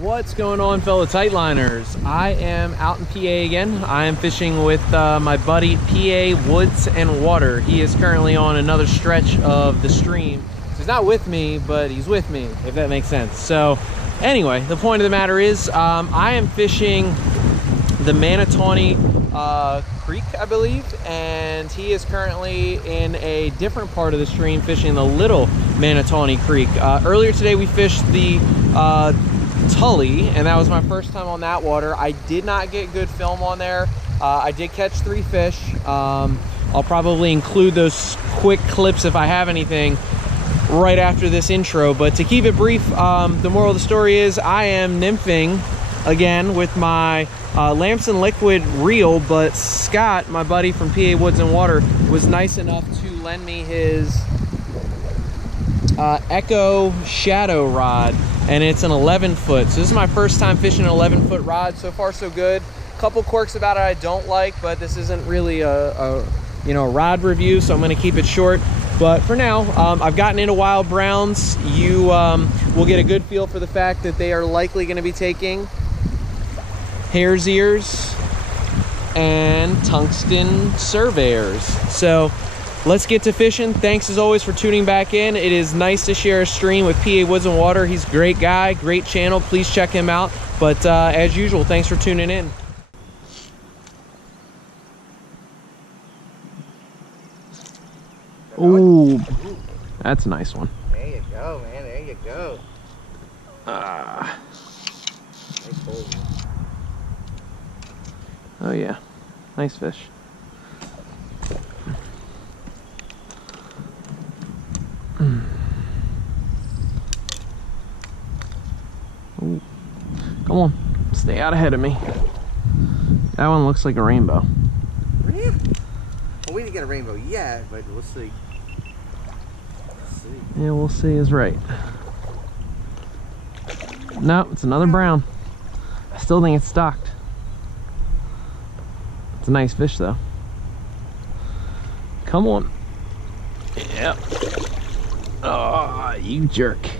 What's going on, fellow tightliners? I am out in PA again. I am fishing with my buddy PA Woods and Water. He is currently on another stretch of the stream. So he's not with me, but he's with me, if that makes sense. So anyway, the point of the matter is I am fishing the Manatawny Creek, I believe, and he is currently in a different part of the stream fishing the Little Manatawny Creek. Earlier today we fished the Tully, and that was my first time on that water. I did not get good film on there. I did catch 3 fish. I'll probably include those quick clips if I have anything right after this intro, but to keep it brief, the moral of the story is I am nymphing again with my Lamson Liquid reel, but Scott, my buddy from PA Woods and Water, was nice enough to lend me his Echo Shadow rod, and it's an 11-foot. So this is my first time fishing an 11-foot rod. So far so good. A couple quirks about it I don't like, but this isn't really a rod review, so I'm going to keep it short. But for now, I've gotten into wild browns. You will get a good feel for the fact that they are likely going to be taking hare's ears and tungsten surveyors. So let's get to fishing. Thanks as always for tuning back in. It is nice to share a stream with PA Woods and Water. He's a great guy, great channel. Please check him out. But as usual, thanks for tuning in. Ooh, that's a nice one. There you go, man. There you go. Nice hole. Oh yeah, nice fish. Ooh. Come on, stay out ahead of me. That one looks like a rainbow. Really? Well, we didn't get a rainbow yet, but we'll see. Let's see. Yeah, we'll see is right. No, it's another brown. I still think it's stocked. It's a nice fish though. Come on. Yep. Oh, you jerk.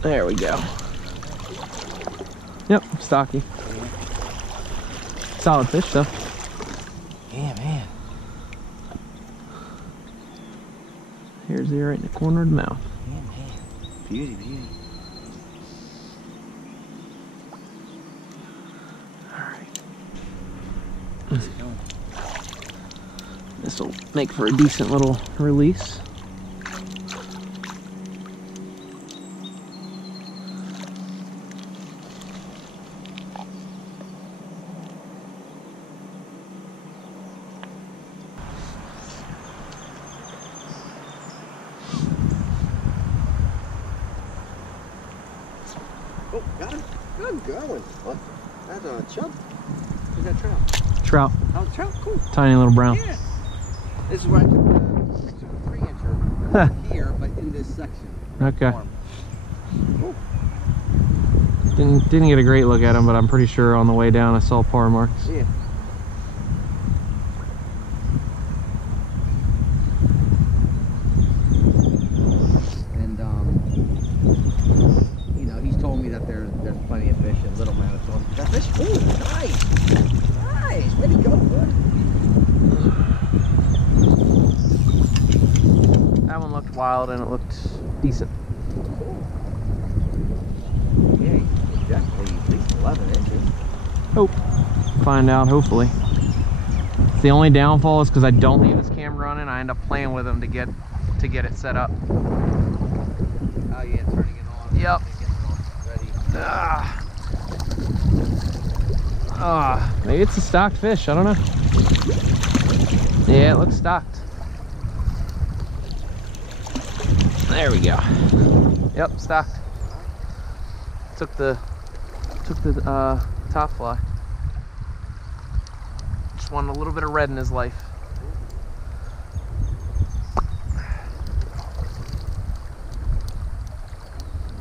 There we go. Yep, stocky. Solid fish though. Yeah, man. Here's the right in the corner of the mouth. Yeah, man. Beauty, beauty. This will make for a decent little release. Oh, got him. Got him going. What? That's a chub. Is that trout? Trout. Oh, trout. Cool. Tiny little brown. Yeah. This is where I took the 3-incher here, but in this section. Okay. Cool. Didn't get a great look at him, but I'm pretty sure on the way down I saw par marks. Yeah. And he's told me that there's plenty of fish in Little Manatawny. That fish? Ooh, nice. Nice. Way to go, bud. That one looked wild and it looked decent. Cool. Yeah, definitely at least 11 inches. Oh, find out hopefully. It's the only downfall is because I don't leave this camera running. I end up playing with him to get it set up. Oh yeah, turning it on. Yep. Ready. Maybe it's a stocked fish. I don't know. Yeah, it looks stocked. There we go. Yep, stocked. Took the top fly. Just wanted a little bit of red in his life.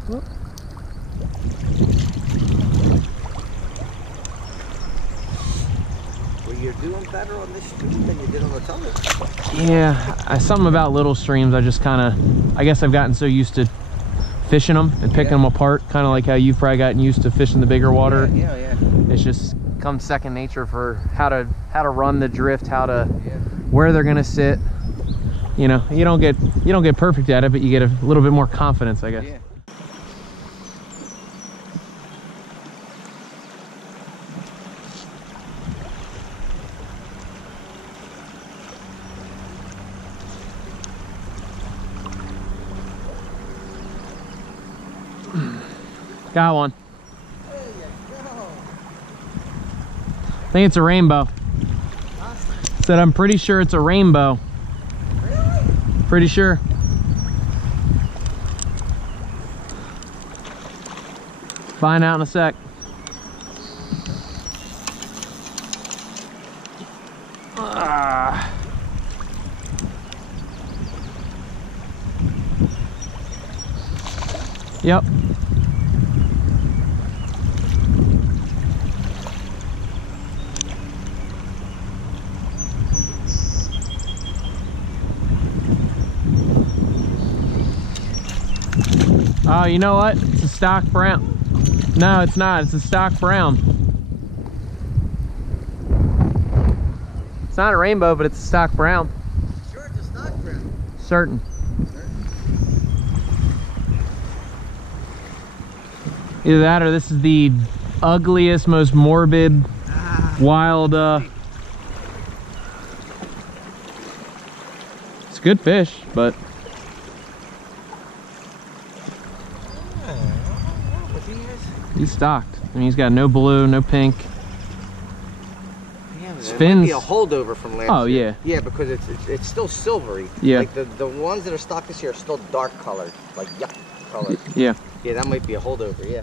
Whoop. Well, you're doing better on this stream than you did on the tunnel. Yeah, something about little streams, I just kind of, I guess I've gotten so used to fishing them and picking them apart, kind of like how you've probably gotten used to fishing the bigger water. Yeah. It's just comes second nature for how to run the drift, where they're gonna sit. You know, you don't get perfect at it, but you get a little bit more confidence, I guess. Yeah. Got one. There you go. I think it's a rainbow. Huh? Said I'm pretty sure it's a rainbow. Really? Pretty sure. Find out in a sec. Yep. Oh, you know what? It's a stock brown. No, it's not. It's a stock brown. It's not a rainbow, but it's a stock brown. Sure, it's a stock brown. Certain. Either that or this is the ugliest, most morbid, wild, it's a good fish, but he's stocked. I mean, he's got no blue, no pink. Yeah, His it might fins. be a holdover from last Oh, year. yeah. Yeah, because it's still silvery. Yeah. Like the ones that are stocked this year are still dark colored, like yuck colored. Yeah. Yeah, that might be a holdover, yeah.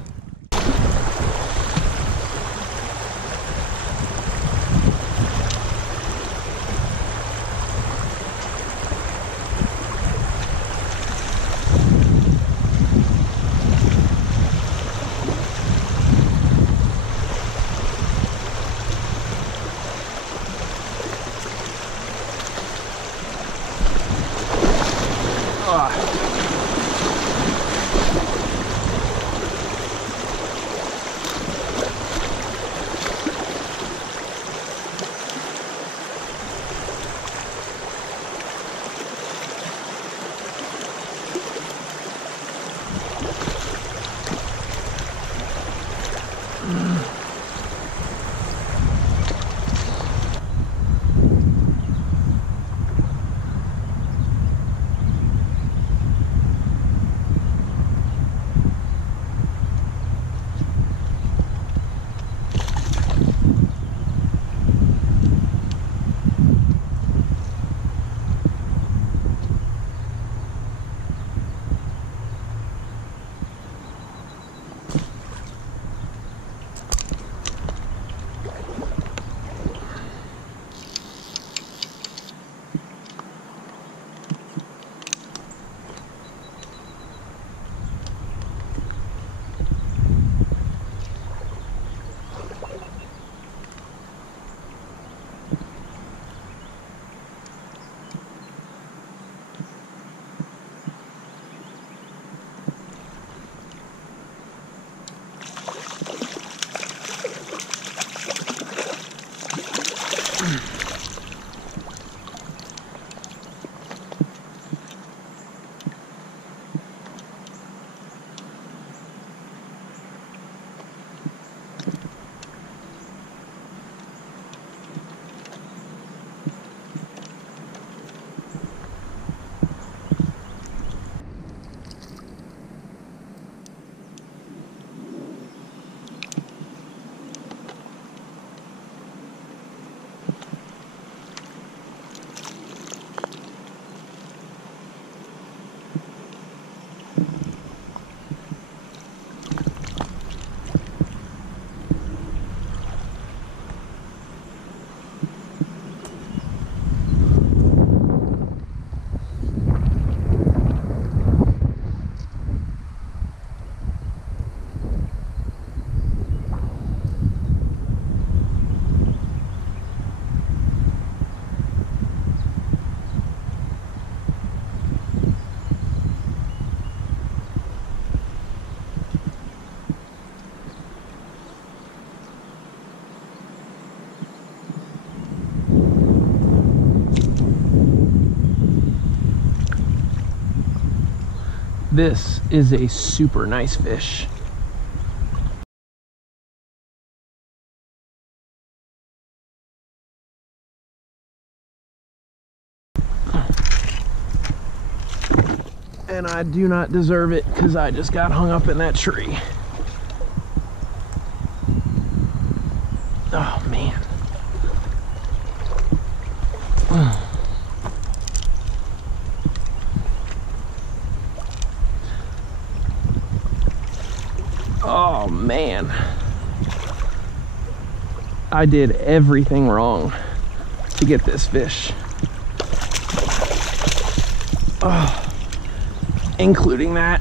This is a super nice fish. And I do not deserve it because I just got hung up in that tree. Oh man. Oh man. I did everything wrong to get this fish. Oh. Including that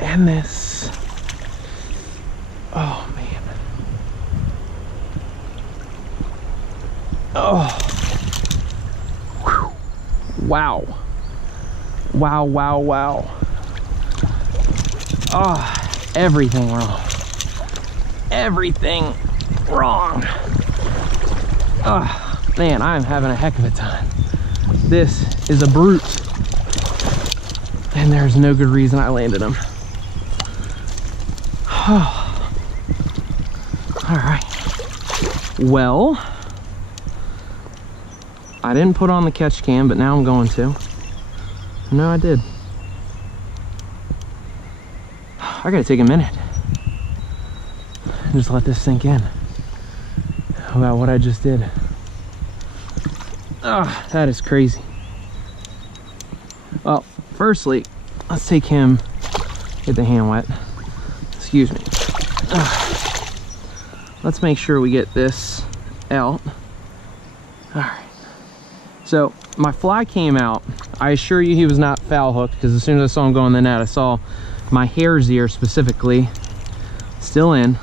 and this. Oh man. Oh. Whew. Wow. Wow, wow, wow. Oh, everything wrong. Everything wrong. Oh man, I'm having a heck of a time. This is a brute. And there's no good reason I landed him. All right. Well, I didn't put on the catch cam, but now I'm going to. No, I did. I gotta take a minute and just let this sink in about what I just did. Ah, that is crazy. Well, firstly, let's take him, get the hand wet. Excuse me. Let's make sure we get this out. All right. So my fly came out. I assure you he was not foul hooked, because as soon as I saw him go in the net, I saw my hare's ear specifically still in.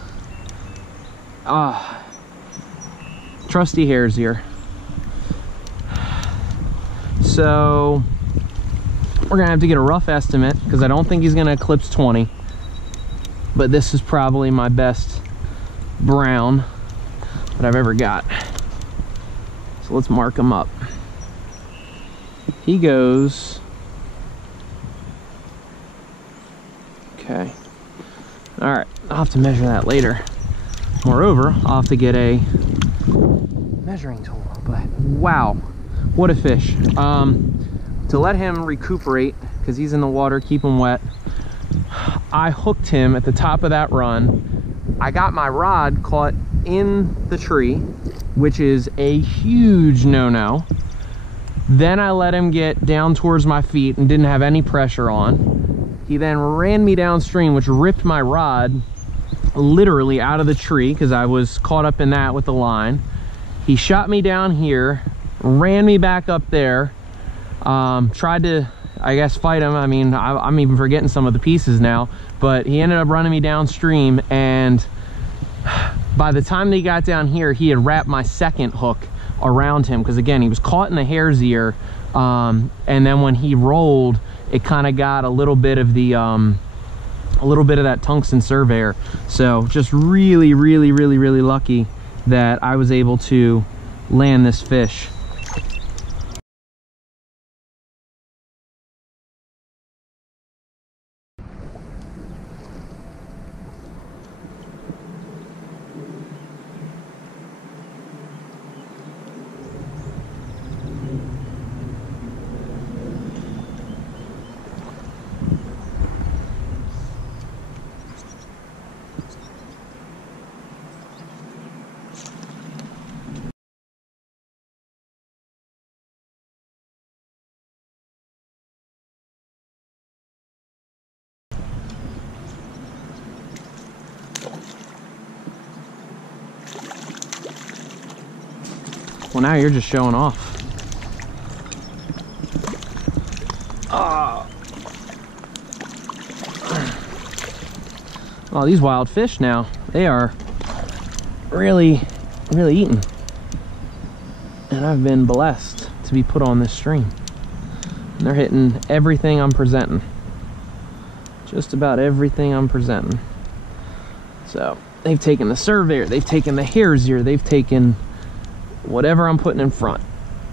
Trusty hare's ear. So we're gonna have to get a rough estimate, because I don't think he's gonna eclipse 20, but this is probably my best brown that I've ever got. So let's mark him up. He goes, okay, all right, I'll have to measure that later. Moreover, I'll have to get a measuring tool. But wow, what a fish. To let him recuperate, because he's in the water, keep him wet, I hooked him at the top of that run. I got my rod caught in the tree, which is a huge no-no. Then I let him get down towards my feet and didn't have any pressure on. He then ran me downstream, which ripped my rod literally out of the tree, because I was caught up in that with the line. He shot me down here, ran me back up there, tried to, I guess, fight him. I mean, I'm even forgetting some of the pieces now, but he ended up running me downstream, and by the time they got down here, he had wrapped my second hook around him, because again, he was caught in the hare's ear, and then when he rolled, it kind of got a little bit of the that tungsten surveyor. So just really lucky that I was able to land this fish. Well, now you're just showing off. Oh, these wild fish now, they are really eating. And I've been blessed to be put on this stream. And they're hitting everything I'm presenting. Just about everything I'm presenting. So they've taken the surveyor, they've taken the hare's ear, they've taken whatever I'm putting in front.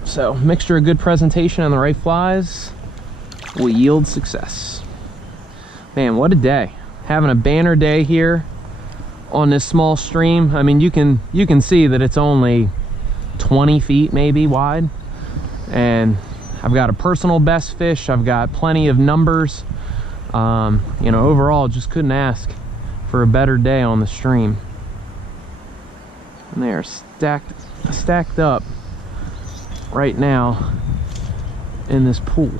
So mixture of good presentation and the right flies, will yield success. Man, what a day. Having a banner day here on this small stream. I mean, you can see that it's only 20 feet maybe wide, and I've got a personal best fish. I've got plenty of numbers. You know, overall, just couldn't ask for a better day on the stream. And they are stacked up right now in this pool.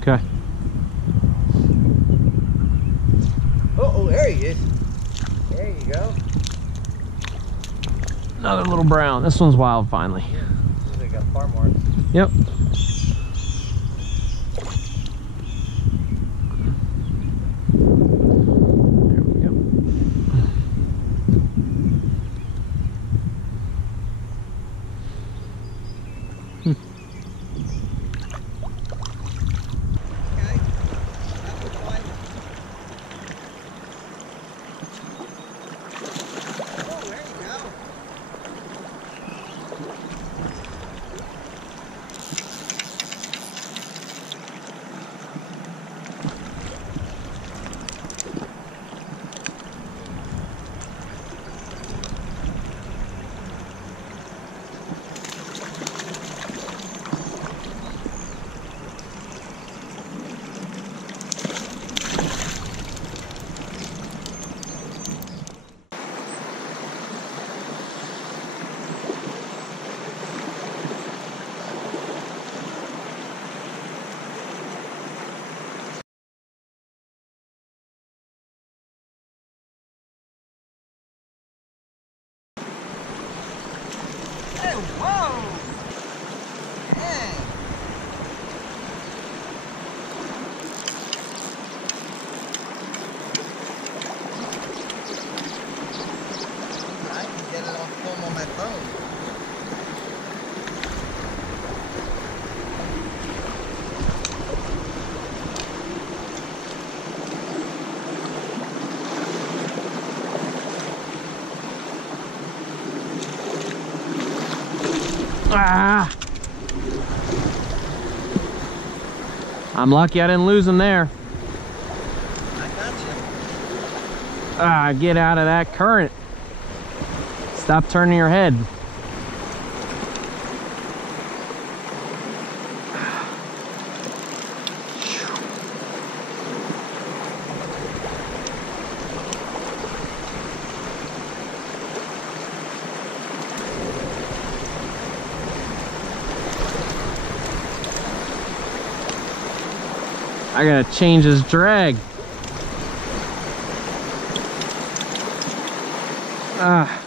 Okay. Oh, there he is. There you go. Another little brown. This one's wild finally. Yeah, seems like a far more. Yep. There we go. Whoa! Hey! I can get it on film on my phone. Ah! I'm lucky I didn't lose him there. I got you. Ah, get out of that current. Stop turning your head. I gotta change his drag. Ah.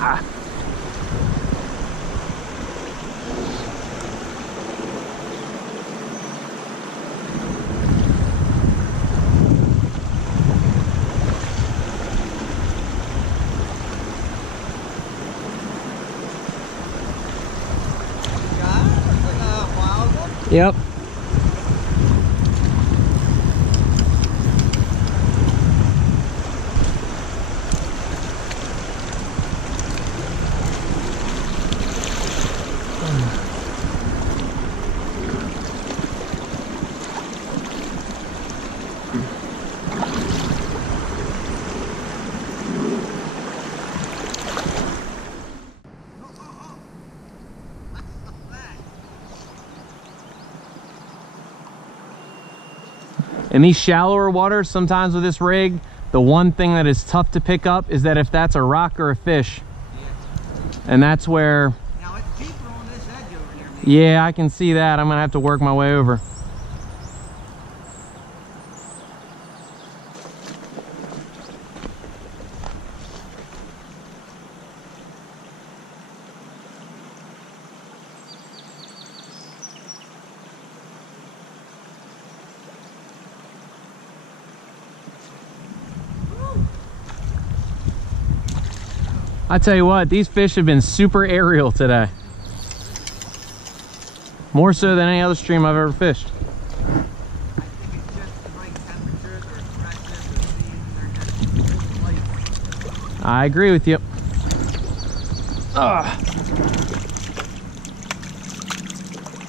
Ah. Yep. In these shallower waters, sometimes with this rig, the one thing that is tough to pick up is that if that's a rock or a fish. Yeah. And that's where... Now it's deeper on this edge over here, maybe. Yeah, I can see that. I'm gonna have to work my way over. I tell you what, these fish have been super aerial today. More so than any other stream I've ever fished. I think it's just the right temperatures or freshness of the seas, they're just light. I agree with you.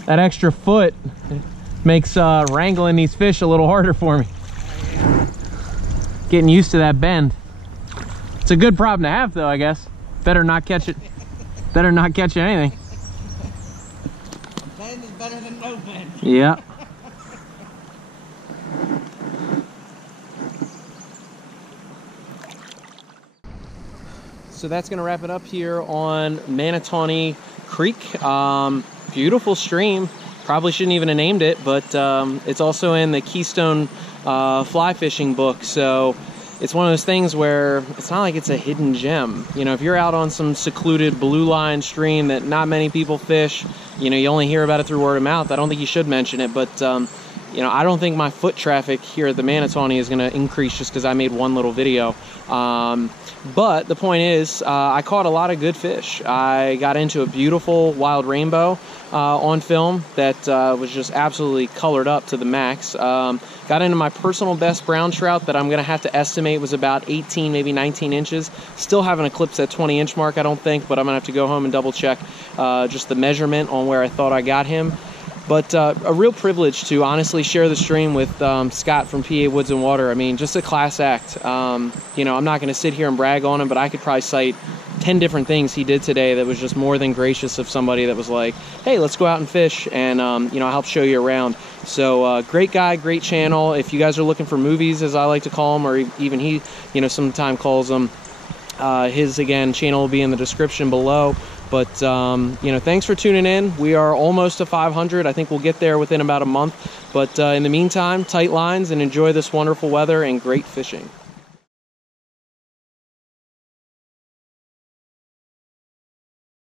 That extra foot makes wrangling these fish a little harder for me. Getting used to that bend. It's a good problem to have though, I guess. Better not catch it. Better not catch anything. A bend is better than no bend. Yeah. So that's gonna wrap it up here on Manatawny Creek. Beautiful stream. Probably shouldn't even have named it, but it's also in the Keystone fly fishing book. So it's one of those things where it's not like it's a hidden gem. You know, if you're out on some secluded blue line stream that not many people fish, you know, you only hear about it through word of mouth, I don't think you should mention it. But you know, I don't think my foot traffic here at the Manatawny is going to increase just because I made one little video. But the point is, I caught a lot of good fish. I got into a beautiful wild rainbow on film that was just absolutely colored up to the max. Got into my personal best brown trout that I'm going to have to estimate was about 18, maybe 19 inches. Still haven't eclipsed that 20 inch mark, I don't think, but I'm going to have to go home and double check just the measurement on where I thought I got him. But a real privilege to honestly share the stream with Scott from PA Woods and Water. I mean, just a class act. You know, I'm not going to sit here and brag on him, but I could probably cite 10 different things he did today that was just more than gracious of somebody that was like, hey, let's go out and fish, and you know, I'll help show you around. So great guy, great channel. If you guys are looking for movies, as I like to call them, or even he, you know, sometimes calls them, his, again, channel will be in the description below. But, you know, thanks for tuning in. We are almost to 500. I think we'll get there within about a month. But in the meantime, tight lines and enjoy this wonderful weather and great fishing.